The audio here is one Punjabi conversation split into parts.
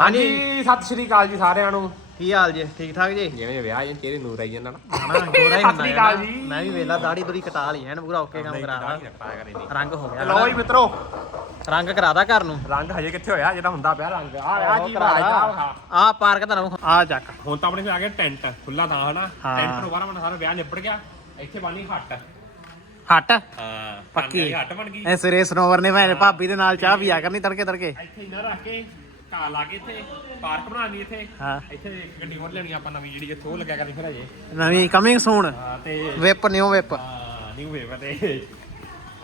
ਹਾਂਜੀ। ਸਤਿ ਸ਼੍ਰੀ ਅਕਾਲ ਜੀ ਸਾਰਿਆਂ ਨੂੰ। ਕੀ ਹਾਲ ਜੀ? ਠੀਕ ਠਾਕ ਜੀ? ਜਿਵੇਂ ਵਿਆਹ ਜਾਂ ਚਿਹਰੇ ਨੂਰ ਆਈ ਜਾਂਦਾ ਨਾ। ਗੋਰਾ ਹੀ ਸਤਿ ਸ਼੍ਰੀ ਹੈ ਅਕਾਲ ਨਾ। ਜੀ। ਮੈਂ ਵੀ ਵੇਲਾ ਦਾੜੀ ਦੂੜੀ ਕਟਾ ਲਈ ਐਨ ਪੂਰਾ ਓਕੇ ਕੰਮ ਕਰਾ ਰੰਗ ਹੋ ਗਿਆ। ਲਓ ਜੀ ਮਿੱਤਰੋ। ਰੰਗ ਕਰਾਦਾ ਘਰ ਨੂੰ। ਰੰਗ ਹਜੇ ਕਿੱਥੇ ਹੋਇਆ? ਜਿਹੜਾ ਹੁੰਦਾ ਪਿਆ ਰੰਗ। ਆ ਆ ਜੀ ਲਾ। ਸਾਹਿਬ ਹਾਂ ਆਹ। ਪਾਰਕ ਦਾ ਨਾਮ ਆ ਚੱਕ। ਹੁਣ ਤਾਂ ਆਪਣੇ ਕੋਲ ਆ ਗਿਆ ਟੈਂਟ ਖੁੱਲਾ ਤਾਂ ਹਨਾ। ਹਾਂ। ਟੈਂਟ ਤੋਂ ਬਾਹਰ ਆਪਣਾ ਸਾਰਾ ਵਿਆਹ ਨਿਬੜ ਗਿਆ। ਇੱਥੇ ਬਾਨੀ ਹੱਟ। ਹੱਟ? ਹਾਂ ਪੱਕੀ। ਹੱਟ ਬਣ ਗਈ। ਐ ਸਵੇਰੇ ਸਨੋਵਰ ਨੇ ਭੈਣ ਭਾਬੀ ਦੇ ਨਾਲ ਚਾਹ ਪੀਆ ਕਰਨੀ ਤੜਕੇ ਤੜਕੇ। ਇੱਥੇ ਇਹਨਾਂ ਰੱਖ ਕੇ ਘਾ ਲਾ ਕੇ ਇੱਥੇ ਪਾਰਕ ਬਣਾਣੀ ਇੱਥੇ। ਹਾਂ। ਇੱਥੇ ਇੱਕ ਗੱਡੀ ਹੋਰ ਲੈਣੀ ਆਪਾਂ ਨਵੀਂ ਜਿਹੜੀ ਇੱਥੇ ਉਹ ਲੱਗਿਆ ਕਰਨੀ ਫਿਰ ਹਜੇ। ਨਵੀਂ ਕਮਿੰਗ ਸੂਨ ਹਾਂ ਤੇ ਵਿਪ ਨਿਊ ਵਿਪ ਹਾਂ ਨਿਊ ਵੇਵ ਤੇ।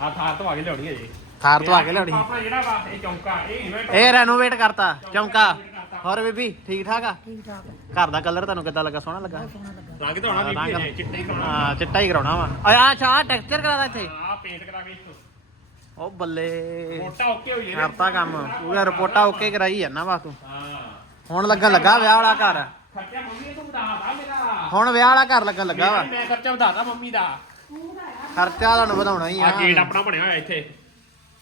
ਆ ਥਾਰ ਤੋਂ ਆ ਕੇ ਲਿਆਉਣੀ ਹਜੇ ਥਾਰ ਤੋਂ ਆ ਕੇ ਲਿਆਉਣੀ। ਆਪਣਾ ਜਿਹੜਾ ਵਾ ਇਹ ਚੌਂਕਾ ਇਹ ਇਵੈਂਟ ਇਹ ਰੈਨੋਵੇਟ ਕਰਤਾ ਚੌਂਕਾ ਹੋਰ ਬੀਬੀ ਠੀਕ ਠਾਕ ਆ? ਠੀਕ ਠਾਕ ਘਰ ਦਾ ਕਲਰ ਤੁਹਾਨੂੰ ਕਿੱਦਾਂ ਲੱਗਾ? ਸੋਹਣਾ ਲੱਗਾ? ਰੰਗ ਤਾਂ ਹੋਣਾ ਨਹੀਂ ਰੰਗ- ਵੀ ਚਿੱਟਾ ਹੀ ਕਰਾਉਣਾ। ਹਾਂ ਚਿੱਟਾ ਹੀ ਕਰਾਉਣਾ ਵਾ। ਆ ਅੱਛਾ ਟੈਕਸਚਰ ਕਰਾਦਾ ਇੱਥੇ। ਆ ਪੇਂਟ ਕਰਾ ਕੇ। ਉਹ ਬੱਲੇ। ਮੋਟਾ ਓਕੇ ਹੋਈ ਇਹਨੇ ਕਰਤਾ ਕੰਮ। ਪੂਰਾ ਰਿਪੋਰਟਾਂ ਓਕੇ ਕਰਾਈ ਜਾਂਦਾ ਵਾ ਤੂੰ। ਹਾਂ। ਹੁਣ ਲੱਗਣ ਲੱਗਾ ਵਿਆਹ ਵਾਲਾ ਘਰ। ਖਰਚਾ ਮੰਮੀ ਨੇ ਤੂੰ ਵਧਾਤਾ ਮੇਰਾ। ਹੁਣ ਵਿਆਹ ਵਾਲਾ ਘਰ ਲੱਗਣ ਲੱਗਾ ਵਾ। ਮੈਂ ਖਰਚਾ ਵਧਾਤਾ ਮੰਮੀ ਦਾ। ਖਰਚਾ ਤੁਹਾਨੂੰ ਵਧਾਉਣਾ ਹੀ ਆ। ਆ ਗੇਟ ਆਪਣਾ ਬਣਿਆ ਹੋਇਆ ਇੱਥੇ।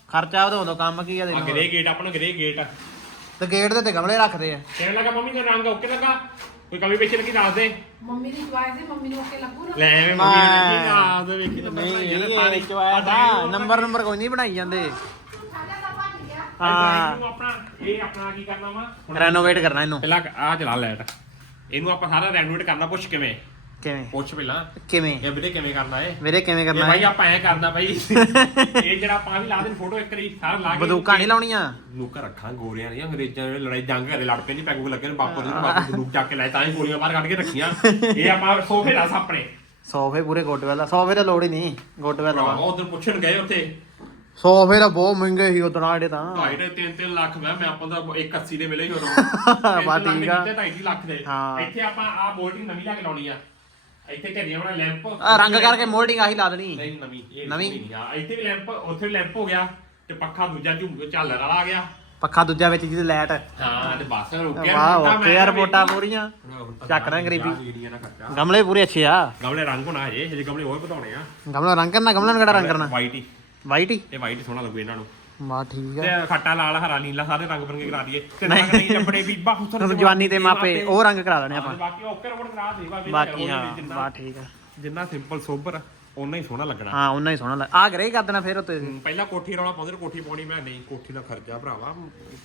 ਖਰਚਾ ਵਧਾਉਣ ਦਾ ਕੰਮ ਕੀ ਆ ਆ ਗਰੇ ਗੇਟ ਆਪਣਾ ਗਰੇ ਗੇਟ ਤੇ ਗੇਟ ਦੇ ਤੇ ਗਮਲੇ ਰੱਖਦੇ ਆ। ਕਹਿਣ ਲੱਗਾ ਮੰਮੀ ਦਾ ਰੰਗ ਓਕੇ ਲੱਗਾ? ਕੋਈ ਕਮੀ ਪੇਸ਼ੀ ਲੱਗੀ ਦੱਸ ਦੇ। ਮੰਮੀ ਦੀ ਚੁਆਇਸ ਹੈ ਮੰਮੀ ਨੂੰ ਓਕੇ ਲੱਗੂ ਨਾ। ਲੈ ਐਵੇਂ ਮੰਮੀ ਨੇ ਲੱਗੀ ਦੱਸ ਦੇ ਵੇਖੀ ਤਾਂ ਨਹੀਂ ਬਣਾਈ ਜਾਂਦੇ ਇਹ ਸਾਰੇ ਵਿੱਚ ਆਇਆ ਤਾਂ ਨੰਬਰ ਨੰਬਰ ਕੋਈ ਨਹੀਂ ਬਣਾਈ ਜਾਂਦੇ। ਹਾਂ। ਹਾਂ। ਆਪਣਾ ਇਹ ਆਪਣਾ ਕੀ ਕਰਨਾ ਵਾ? ਹੁਣ ਰੈਨੋਵੇਟ ਕਰਨਾ ਇਹਨੂੰ। ਪਹਿਲਾਂ ਆ ਚਲਾ ਲੈਟ। ਇਹਨੂੰ ਆਪਾਂ ਸਾਰਾ ਰੈਨੋਵੇਟ ਕਰਨਾ ਪੁੱਛ ਕਿਵੇਂ? ਕਿਵੇਂ? ਪੁੱਛ ਪਹਿਲਾਂ। ਕਿਵੇਂ? ਇਹ ਵੀਰੇ ਕਿਵੇਂ ਕਰਨਾ ਏ ਵੀਰੇ ਕਿਵੇਂ ਇਹ ਕਰਨਾ ਭਾਈ ਹੈ ਆਪਾਂ ਐ ਕਰਨਾ ਭਾਈ ਇਹ ਜਿਹੜਾ ਆਪਾਂ ਵੀ ਲਾ ਦੇਣ ਫੋਟੋ ਇੱਕ ਵਾਰੀ ਸਾਰਾ ਲਾ ਕੇ ਬੰਦੂਕਾਂ ਨਹੀਂ ਲਾਉਣੀਆਂ। ਲੁੱਕ ਰੱਖਾਂ ਗੋਰਿਆਂ ਦੀਆਂ ਅੰਗਰੇਜ਼ਾਂ ਨੇ ਲੜਾਈ ਜੰਗ ਕਰੇ ਲੜ ਪਏ ਨਹੀਂ ਪੈਗੂ ਲੱਗੇ ਨੇ ਬਾਪੂ ਦੇ ਬਾਪੂ ਬੰਦੂਕ ਚੱਕ ਕੇ ਲੈ ਤਾਂ ਹੀ ਗੋਲੀਆਂ ਬਾਹਰ ਕੱਢ ਕੇ ਰੱਖੀਆਂ। ਇਹ ਆਪਾਂ ਸੋਫੇ ਲਾ ਆਪਣੇ ਸੋਫੇ ਪੂਰੇ ਗੋਟਵੇਲ ਦਾ ਸੋਫੇ ਦਾ ਲੋੜ ਹੀ ਨਹੀਂ ਗੋਟਵੇਲ ਦਾ ਉਧਰ ਪੁੱਛਣ ਗਏ ਉੱਥੇ। ਸੋਫੇ ਤਾਂ ਬਹੁਤ ਮਹਿੰਗੇ ਸੀ ਉਦੋਂ ਆੜੇ ਤਾਂ। ਢਾਈ ਦੇ 3-3 ਲੱਖ ਮੈਂ ਮੈਂ ਆਪਾਂ ਦਾ 180 ਦੇ ਮਿਲੇ ਹੀ ਉਦੋਂ। ਬਸ ਠੀਕ ਆ। 2.5 ਲੱਖ ਦੇ। ਹਾਂ। ਇੱਥੇ ਆਪਾਂ ਆ ਬੋਲਡਿੰਗ ਨਵੀਂ ਲਾ ਕੇ ਲਾਉਣੀ ਆ। ਇੱਥੇ ਢੇਰੀਆਂ ਬਣਾ ਲੈਂਪ ਆ ਰੰਗ ਕਰਕੇ ਮੋਲਡਿੰਗ ਆਹੀ ਲਾ ਦੇਣੀ। ਨਹੀਂ ਨਵੀਂ ਇਹ ਨਵੀਂ? ਨਹੀਂ ਆ। ਇੱਥੇ ਵੀ ਲੈਂਪ ਉੱਥੇ ਵੀ ਲੈਂਪ ਹੋ ਗਿਆ ਤੇ ਪੱਖਾ ਦੂਜਾ ਝੂਮ ਝਾਲਰ ਵਾਲਾ ਆ ਗਿਆ। ਪੱਖਾ ਦੂਜਾ ਵਿੱਚ ਜਿਹਦੀ ਲਾਈਟ। ਹਾਂ ਤੇ ਬਸ ਰੁਕਿਆ ਵਾਹ ਓਕੇ ਯਾਰ ਰਿਪੋਰਟਾਂ ਪੂਰੀਆਂ ਚੱਕ ਰਹੇ ਗਰੀਬੀ। ਏਰੀਆ ਖਰਚਾ। ਗਮਲੇ ਪੂਰੇ ਅੱਛੇ ਆ। ਗਮਲੇ ਰੰਗ ਹੋਣਾ ਹਜੇ ਹਜੇ ਗਮਲੇ ਹੋਰ ਵਧਾਉਣੇ ਆ। ਗਮਲਾ ਰੰਗ ਕਰਨਾ ਗਮਲਾ ਨੂੰ ਕਿਹੜਾ ਰੰਗ ਕਰਨਾ? ਵਾਈਟ ਹੀ। ਵਾਈਟ ਹੀ? ਇਹ ਵਾਈਟ ਸੋਹਣਾ ਲੱਗੂ ਇਹਨਾਂ ਨੂੰ। ਵਾਹ ਠੀਕ ਤੇ ਆ ਖੱਟਾ ਲਾਲ ਹਰਾ ਨੀਲਾ ਸਾਰੇ ਰੰਗ ਬਰੰਗੇ ਕਰਾ ਦਈਏ। ਤੇ ਰੰਗ ਨਹੀਂ ਲੱਭੜੇ ਬੀਬਾ ਹੁਸਨ ਜਵਾਨੀ ਤੇ ਮਾਪੇ ਉਹ ਰੰਗ ਕਰਾ ਦੇਣੇ ਆਪਾਂ। ਬਾਕੀ ਓਕੇ ਰੋਡ ਕਰਾ ਦੇ ਬਾਕੀ ਬਾਕੀ ਹਾਂ ਵਾਹ ਠੀਕ ਆ। ਜਿੰਨਾ ਸਿੰਪਲ ਸੋਬਰ ਉਹਨਾਂ ਹੀ ਸੋਹਣਾ ਲੱਗਣਾ। ਹਾਂ ਉਹਨਾਂ ਹੀ ਸੋਹਣਾ ਲੱਗ ਆ ਗਰੇ ਕਰ ਦੇਣਾ ਫਿਰ ਉੱਤੇ। ਪਹਿਲਾਂ ਕੋਠੀ ਰੌਲਾ ਪਾਉਂਦੇ ਨੇ ਕੋਠੀ ਪਾਉਣੀ ਮੈਂ ਨਹੀਂ ਕੋਠੀ ਦਾ ਖਰਚਾ ਭਰਾਵਾ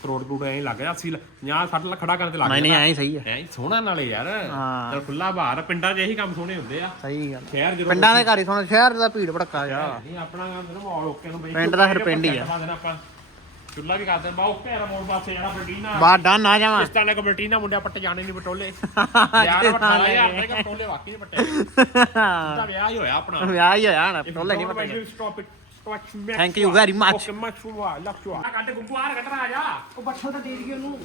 ਕਰੋੜ ਕਰੋੜ ਐਂ ਲੱਗ ਗਿਆ 80 50 60 ਲੱਖ ਖੜਾ ਕਰਨ ਤੇ ਲੱਗ ਨਹੀਂ ਨਹੀਂ ਐਂ ਹੀ ਸਹੀ ਆ। ਐਂ ਸੋਹਣਾ ਨਾਲੇ ਯਾਰ। ਹਾਂ। ਚਲ ਖੁੱਲਾ ਬਾਹਰ ਪਿੰਡਾਂ 'ਚ ਇਹੀ ਕੰਮ ਸੋਹਣੇ ਹੁੰਦੇ ਆ। ਸਹੀ ਗੱਲ ਸ਼ਹਿਰ ਜਦੋਂ ਪਿੰਡਾਂ ਦੇ ਘਰ ਹੀ ਸੋਹਣਾ ਸ਼ਹਿਰ ਦਾ ਭੀੜ ਭੜਕਾ ਜਾ ਨਹੀਂ ਆਪਣਾ ਕੰਮ ਤੇ ਮਾਹੌਲ ਓਕੇ ਨੂੰ ਬਈ। ਪਿੰਡ ਦਾ ਫਿਰ ਪਿੰਡ ਹੀ ਆ। ਆਪਾਂ। ਚੁੱਲਾ ਵੀ ਕਰਦੇ ਬਾ ਓਕੇ ਆ ਮੋੜ ਪਾਸੇ ਜਿਹੜਾ ਬਲਟੀਨਾ। ਬਾਹਰ ਡਨ ਆ ਜਾਵਾਂ। ਇਸ ਤਰ੍ਹਾਂ ਦਾ ਬਲਟੀਨਾ ਮੁੰਡਿਆ ਪੱਟੇ ਜਾਣੇ ਨਹੀਂ ਬਟੋਲੇ। ਯਾਰ ਦੇ ਵਠਾ ਨਾਲ ਲਿਆ ਲੈ ਯਾਰ ਬਟੋਲੇ ਵਾਕਈ ਪੱਟੇ। ਤਾਂ ਵਿਆਹ ਹੀ ਹੋਇਆ ਆਪਣਾ। ਵਿਆਹ ਹੀ ਹੋਇਆ ਨਾ ਟੋਲੇ ਨਹੀਂ ਪਟੇ Thank you very much. Okay much for love you ਆ। ਕੱਟ ਗੁੱਗੂ ਆ ਕੱਟ ਆ ਜਾ ਉਹ ਬੱਠਲ ਤਾਂ ਦੇ ਦਈਏ ਉਹਨੂੰ।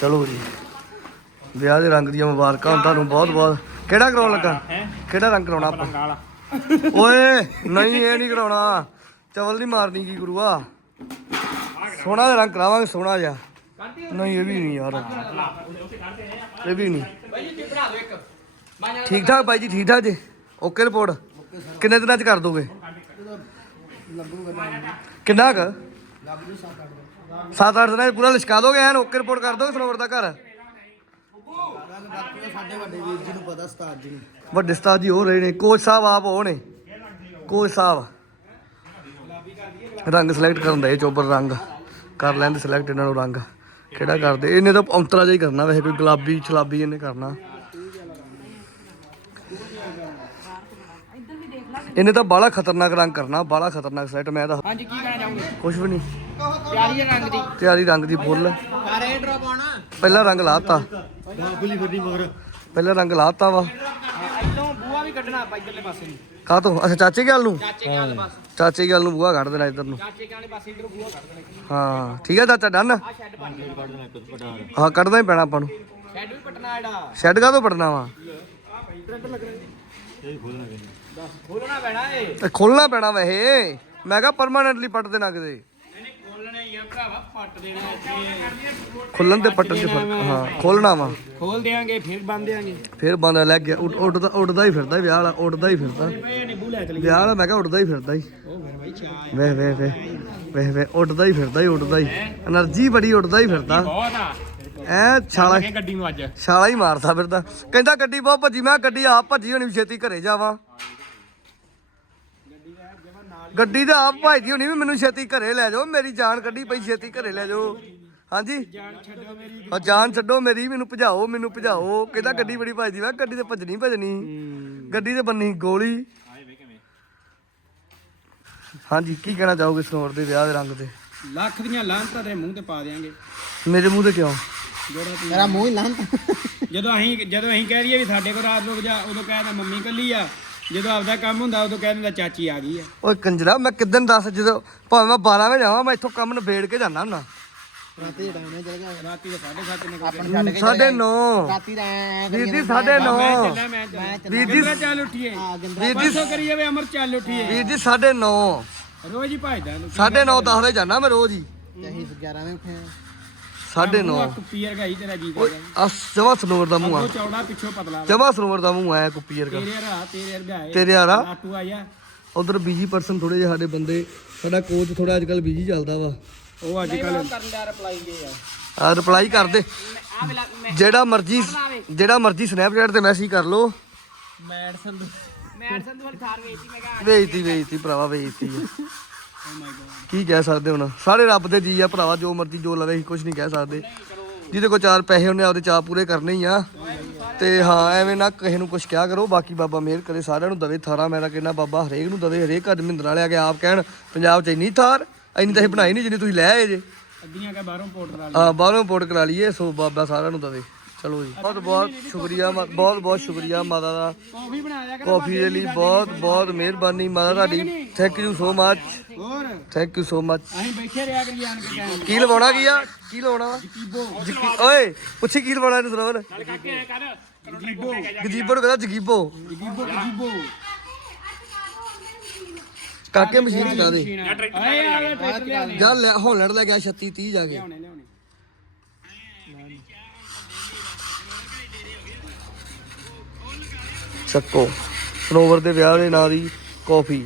ਚਲੋ ਜੀ। ਵਿਆਹ ਦੇ ਰੰਗ ਦੀਆਂ ਮੁਬਾਰਕਾਂ ਤੁਹਾਨੂੰ ਬਹੁਤ ਬਹੁਤ। ਕਿਹੜਾ ਕਰਾਉਣ ਲੱਗਾ? ਕਿਹੜਾ ਰੰਗ ਕਰਾਉਣਾ ਆਪਾਂ? ਓਏ ਨਹੀਂ ਇਹ ਨਹੀਂ ਕਰਾਉਣਾ। ਚਵਲ ਨਹੀਂ ਮਾਰਨੀ ਕੀ ਗੁਰੂਆ। ਸੋਹਣਾ ਜਿਹਾ ਰੰਗ ਕਰਾਵਾਂਗੇ, ਸੋਹਣਾ ਜਿਹਾ। ਨਹੀਂ, ਇਹ ਵੀ ਨਹੀਂ ਯਾਰ। ਇਹ ਵੀ ਨਹੀਂ। ਠੀਕ ਠਾਕ ਬਾਈ ਜੀ, ਠੀਕ ਠਾਕ ਜੀ। Okay report. ਕਿੰਨੇ ਦਿਨਾਂ ਚ ਕਰ ਦੋਗੇ? ਕਿੰਨਾ ਕੁ? ਸੱਤ ਅੱਠ ਦਿਨਾਂ ਚ ਪੂਰਾ ਲਿਸ਼ਕਾ ਦੋਗੇ ਐਨ? ਓਕੇ ਰਿਪੋਰਟ ਕਰ ਦੋਗੇ ਸਨੋਵਰ ਦਾ ਘਰ? ਵੱਡੇ ਉਸਤਾਦ ਜੀ ਹੋ ਰਹੇ ਨੇ। ਕੋਚ ਸਾਹਿਬ ਆਪ ਹੋ ਨੇ। ਕੋਚ ਸਾਹਿਬ। ਰੰਗ ਸਿਲੈਕਟ ਕਰਨ ਦੇ, ਚੋਬਰ ਰੰਗ। ਕਰ ਲੈਂਦੇ ਸਿਲੈਕਟ ਇਹਨਾਂ ਨੂੰ ਰੰਗ। ਕਿਹੜਾ ਕਰਦੇ? ਇਹਨੇ ਤਾਂ ਔਂਤਰਾ ਜਿਹਾ ਹੀ ਕਰਨਾ ਵੈਸੇ ਕੋਈ ਗੁਲਾਬੀ ਛਲਾਬੀ ਇਹਨੇ ਕਰਨਾ। ਇਹਨੇ ਤਾਂ ਬਾਲਾ ਖਤਰਨਾਕ ਰੰਗ ਕਰਨਾ ਬਾਲਾ ਖਤਰਨਾਕ ਸਿਲੈਕਟ ਮੈਂ ਤਾਂ ਹਾਂਜੀ ਕੀ ਕਹਿਣਾ ਚਾਹੋਗੇ? ਕੁਝ ਵੀ ਨਹੀਂ। ਪਿਆਰੀ ਰੰਗ ਦੀ? ਤਿਆਰੀ ਰੰਗ ਦੀ ਫੁੱਲ। ਕਰ ਇਹ ਡ੍ਰੌਪ ਆਉਣਾ? ਪਹਿਲਾ ਰੰਗ ਲਾਤਾ। ਪਹਿਲਾ ਰੰਗ ਲਾਤਾ ਵਾ। ਇੱਥੋਂ ਬੂਆ ਵੀ ਕੱਢਣਾ ਆਪਾਂ ਇੱਧਰਲੇ ਪਾਸੇ ਨੂੰ। ਕਾਹ ਤੋਂ ਅੱਛਾ ਚਾਚੇ ਗੱਲ ਨੂੰ? ਚਾਚੇ ਵਾਲੇ ਪਾਸੇ। ਚਾਚੇ ਗੱਲ ਨੂੰ ਬੂਹਾ ਕੱਢ ਦੇਣਾ ਇੱਧਰ ਨੂੰ। ਚਾਚੇ ਕੇ ਵਾਲੇ ਪਾਸੇ ਇੱਧਰੋਂ ਬੂਆ ਕੱਢ ਦੇਣਾ ਹਾਂ ਠੀਕ ਹੈ ਚਾਚਾ ਡਨ? ਆ ਸ਼ੈੱਡ ਬਣ ਗਿਆ ਹਾਂ ਕੱਢਣਾ ਹੀ ਪੈਣਾ ਆਪਾਂ ਨੂੰ। ਸ਼ੈੱਡ ਵੀ ਪਟਣਾ ਜਿਹੜਾ। ਸ਼ੈੱਡ ਕਾ ਤੋਂ ਪੜਨਾ ਵਾ ਖੋਲਣਾ ਪੈਣਾ ਏ ਇਹ ਖੋਲਣਾ ਪੈਣਾ ਵੈਸੇ ਮੈਂ ਕਿਹਾ ਪਰਮਾਨੈਂਟਲੀ ਪੱਟ ਦੇਣਾ ਕਿਤੇ ਇਹਨੇ ਖੋਲਣਾ ਹੀ ਆ ਭਰਾਵਾ ਪੱਟ ਤੇ ਪੱਟਣ ਚ ਫ਼ਰਕ ਹਾਂ ਖੋਲਣਾ ਵਾ। ਖੋਲ ਦੇਾਂਗੇ ਫਿਰ ਬੰਦ ਦੇਾਂਗੇ ਫਿਰ ਬੰਦ ਲੈ ਗਿਆ ਉੱਡਦਾ ਉੱਡਦਾ ਹੀ ਫਿਰਦਾ ਵਿਆਹ ਵਾਲਾ ਉੱਡਦਾ ਹੀ ਫਿਰਦਾ। ਵਿਆਹ ਵਾਲਾ ਮੈਂ ਕਿਹਾ ਉੱਡਦਾ ਹੀ ਫਿਰਦਾ ਹੀ। ਵੇ ਵੇ ਵੇ ਵੇ ਵੇ ਉੱਡਦਾ ਹੀ ਫਿਰਦਾ ਹੀ ਉੱਡਦਾ ਹੀ। એનર્ਜੀ ਬੜੀ ਉੱਡਦਾ ਹੀ ਫਿਰਦਾ। ਐ ਛਾਲਾ ਗੱਡੀ ਨੂੰ ਅੱਜ। ਛਾਲਾ ਹੀ ਮਾਰਦਾ ਫਿਰਦਾ। ਕਹਿੰਦਾ ਗੱਡੀ ਬਹੁਤ ਭੱਜੀ ਮੈਂ ਗੱਡੀ ਆਪ ਭੱਜੀ ਹੋਣੀ ਛੇਤੀ ਘਰੇ ਜਾਵਾਂ। ਗੱਡੀ ਤਾਂ ਆਪ ਭੱਜਦੀ ਹੋਣੀ ਵੀ ਮੈਨੂੰ ਛੇਤੀ ਘਰੇ ਲੈ ਜਾਓ ਮੇਰੀ ਜਾਨ ਕੱਢੀ ਪਈ ਛੇਤੀ ਘਰੇ ਲੈ ਜਾਓ। ਹਾਂਜੀ? ਜਾਨ ਛੱਡੋ ਮੇਰੀ ਮੈਨੂੰ ਭਜਾਓ ਮੈਨੂੰ ਭਜਾਓ। ਕਹਿੰਦਾ ਗੱਡੀ ਬੜੀ ਭੱਜਦੀ ਕਿਹਾ ਗੱਡੀ ਤੇ ਭੱਜਣੀ ਭੱਜਣੀ। ਗੱਡੀ ਤੇ ਬੰਨੀ ਗੋਲੀ। ਹਾਂਜੀ ਕੀ ਕਹਿਣਾ ਚਾਹੋਗੇ ਸਨੋਰ ਦੇ ਵਿਆਹ ਦੇ ਰੰਗ ਤੇ? ਲੱਖ ਦੀਆਂ ਲਾਂਤਾਂ ਦੇ ਮੂੰਹ ਤੇ ਪਾ ਦੇਾਂਗੇ ਮੇਰੇ ਮੂੰਹ ਤੇ ਕਿਉਂ? ਮੇਰਾ ਮੂੰਹ ਹੀ ਲੰਨ ਜਦੋਂ ਅਸੀਂ ਜਦੋਂ ਅਸੀਂ ਕਹਿ ਰਹੀਏ ਵੀ ਸਾਡੇ ਕੋਲ ਰਾਤ ਨੂੰ ਜਾ ਉਦੋਂ ਕਹਿੰਦਾ ਮੰਮੀ ਕੱਲੀ ਆ। ਜਦੋਂ ਆਪਦਾ ਕੰਮ ਹੁੰਦਾ ਉਦੋਂ ਕਹਿ ਦਿੰਦਾ ਚਾਚੀ ਆ ਗਈ ਆ। ਓਏ ਕੰਜਰਾ ਮੈਂ ਕਿਦਨ ਦੱਸ ਜਦੋਂ ਭਾਵੇਂ ਮੈਂ 12 ਵਜੇ ਜਾਵਾਂ ਮੈਂ ਇੱਥੋਂ ਕੰਮ ਨਿਬੇੜ ਕੇ ਜਾਣਾ ਹੁੰਦਾ। ਰਾਤੀ ਟਾਈਮ ਚਲ ਗਿਆ। ਰਾਤੀ ਦੇ 7:30 ਨੇ ਨੂੰ ਛੱਡ ਕੇ ਸਾਢੇ 9 ਰਾਤੀ ਰਹਿ ਵੀਰ ਜੀ ਸਾਢੇ 9 ਚੱਲਿਆ ਮੈਂ ਵੀਰ ਜੀ ਚੱਲਿਆ ਚੱਲ ਉੱਠੀਏ। ਜੀ ਪਰਸੋਂ ਕਰੀ ਜਾਵੇ ਅਮਰ ਚੱਲ ਉੱਠੀਏ। ਵੀਰ ਜੀ ਸਾਢੇ 9 ਰੋਜ਼ ਹੀ ਭਜਦਾ। ਸਾਢੇ 9 10 ਵਜੇ ਜਾਣਾ ਮੈਂ ਰੋਜ਼ ਹੀ। ਤੇ ਅਸੀਂ 11 ਵਜੇ ਉੱਠੇ ਆ ਸਾਢੇ 9 ਕੁੱਪੀਰ ਗਾਈ ਤੇਰਾ ਜੀ ਕਰਦਾ। ਆ ਜਮਾ ਸਨੋਰ ਦਾ ਮੂੰਹ ਉਹ ਆ ਚੌੜਾ ਪਿੱਛੋਂ ਪਤਲਾ ਜਮਾ ਸਨੋਰ ਦਾ ਮੂੰਹ ਆਇਆ ਕੁੱਪੀ ਵਰਗਾ। ਤੇਰੇ ਰਾ ਤੇਰੇ ਰਗਾਏ ਤੇਰੇ ਆਇਆ। ਉਧਰ ਬੀਜੀ ਪਰਸਨ ਥੋੜੇ ਜਿਹੇ ਸਾਡੇ ਬੰਦੇ। ਸਾਡਾ ਕੋਚ ਥੋੜਾ ਅੱਜ ਕੱਲ ਬੀਜੀ ਚੱਲਦਾ ਵਾ। ਉਹ ਅੱਜ ਕੱਲ ਕਰਨ ਦਾ ਰਿਪਲਾਈ ਗਏ ਆ। ਆ ਰਿਪਲਾਈ ਕਰ ਦੇ। ਜਿਹੜਾ ਮਰਜ਼ੀ ਜਿਹੜਾ ਮਰਜ਼ੀ ਸਨੈਪਚੈਟ ਤੇ ਮੈਸੇਜ ਕਰ ਲੋ ਮੈਡ ਸੰਧੂ ਮੈਡ ਸੰਧੂ ਵਾਲੀ ਥਾਰ ਵੇਚੀ ਮੈਂ ਕਿਹਾ ਵੇਚਤੀ। ਵੇਚਤੀ ਭਰਾਵਾ ਵੇਚਤੀ ਆ। ਕੀ ਕਹਿ ਸਕਦੇ ਹੁਣ? ਸਾਰੇ ਰੱਬ ਦੇ ਜੀ ਆ ਭਰਾਵਾ ਜੋ ਮਰਜ਼ੀ ਜੋ ਲਵੇ ਅਸੀਂ ਕੁਝ ਨਹੀਂ ਕਹਿ ਸਕਦੇ। ਜਿਹਦੇ ਕੋਲ ਚਾਰ ਪੈਸੇ ਉਹਨੇ ਆਪਦੇ ਚਾਹ ਪੂਰੇ ਕਰਨੇ ਹੀ ਆ। ਤੇ ਹਾਂ ਐਵੇਂ ਨਾ ਕਿਸੇ ਨੂੰ ਕੁਝ ਕਿਹਾ ਕਰੋ ਬਾਕੀ ਬਾਬਾ ਮਿਹਰ ਕਰੇ ਸਾਰਿਆਂ ਨੂੰ ਦਵੇ ਥਾਰਾ ਮੇਰਾ ਕਹਿੰਦਾ ਬਾਬਾ ਹਰੇਕ ਨੂੰ ਦਵੇ ਹਰੇਕ ਘਰ ਮਹਿੰਦਰਾ ਵਾਲੇ ਆ ਕੇ ਆਪ ਕਹਿਣ ਪੰਜਾਬ 'ਚ ਇੰਨੀ ਥਾਰ ਇੰਨੀ ਤਾਂ ਇਹ ਬਣਾਈ ਨਹੀਂ ਜਿੰਨੀ ਤੁਸੀਂ ਲੈ ਆਏ ਜੇ। ਅੱਧੀਆਂ ਕਾ ਬਾਹਰੋਂ ਆ ਬਾਹਰੋਂ ਇੰਪੋਰਟ ਕਰਾ ਲਈਏ ਸੋ ਬਾਬਾ ਸਾਰਿਆਂ ਨੂੰ ਦਵੇ। ਚਲੋ ਜੀ। ਬਹੁਤ ਬਹੁਤ ਸ਼ੁਕਰੀਆ ਮਾ- ਬਹੁਤ ਬਹੁਤ ਸ਼ੁਕਰੀਆ ਮਾਤਾ ਦਾ। ਕੌਫੀ ਬਣਾ ਲਿਆ ਕਰ ਕਾਫੀ ਦੇ ਲਈ ਬਹੁਤ ਬਹੁਤ ਮਿਹਰਬਾਨੀ ਮਾਤਾ ਤੁਹਾਡੀ। ਥੈਂਕ ਯੂ ਸੋ ਮਚ ਹੋਰ? ਥੈਂਕ ਯੂ ਸੋ ਮਚ ਅਸੀਂ ਬੈਠੇ ਰਿਹਾ ਕਰੀ ਜਾਣ ਕੇ ਕੀ ਲਵਾਉਣਾ ਕੀ ਆ? ਕੀ ਲਵਾਉਣਾ? ਜਕੀ- ਓਏ ਪੁੱਛੀ ਕੀ ਲਵਾਉਣਾ ਇਹਨੂੰ ਸਰਵਰ ਗਜੀਬੋ ਨੂੰ ਕਹਿੰਦਾ ਜਗੀਬੋ। ਜੀਬੋ ਜੀਬੋ ਕਾਕੇ ਮਸ਼ੀਨ ਚਲਾ ਦੇ। ਆਏ ਆਵੇ ਟਰੈਕਟਰ ਜਾ ਲੈ ਹੌਲੈਂਡ ਲੈ ਗਿਆ 36 30 ਜਾ ਕੇ। ਲਿਆਉਣੇ ਚੱਕੋ। ਸਨੋਵਰ ਦੇ ਵਿਆਹ ਦੇ ਨਾਂ ਦੀ ਕਾਫੀ।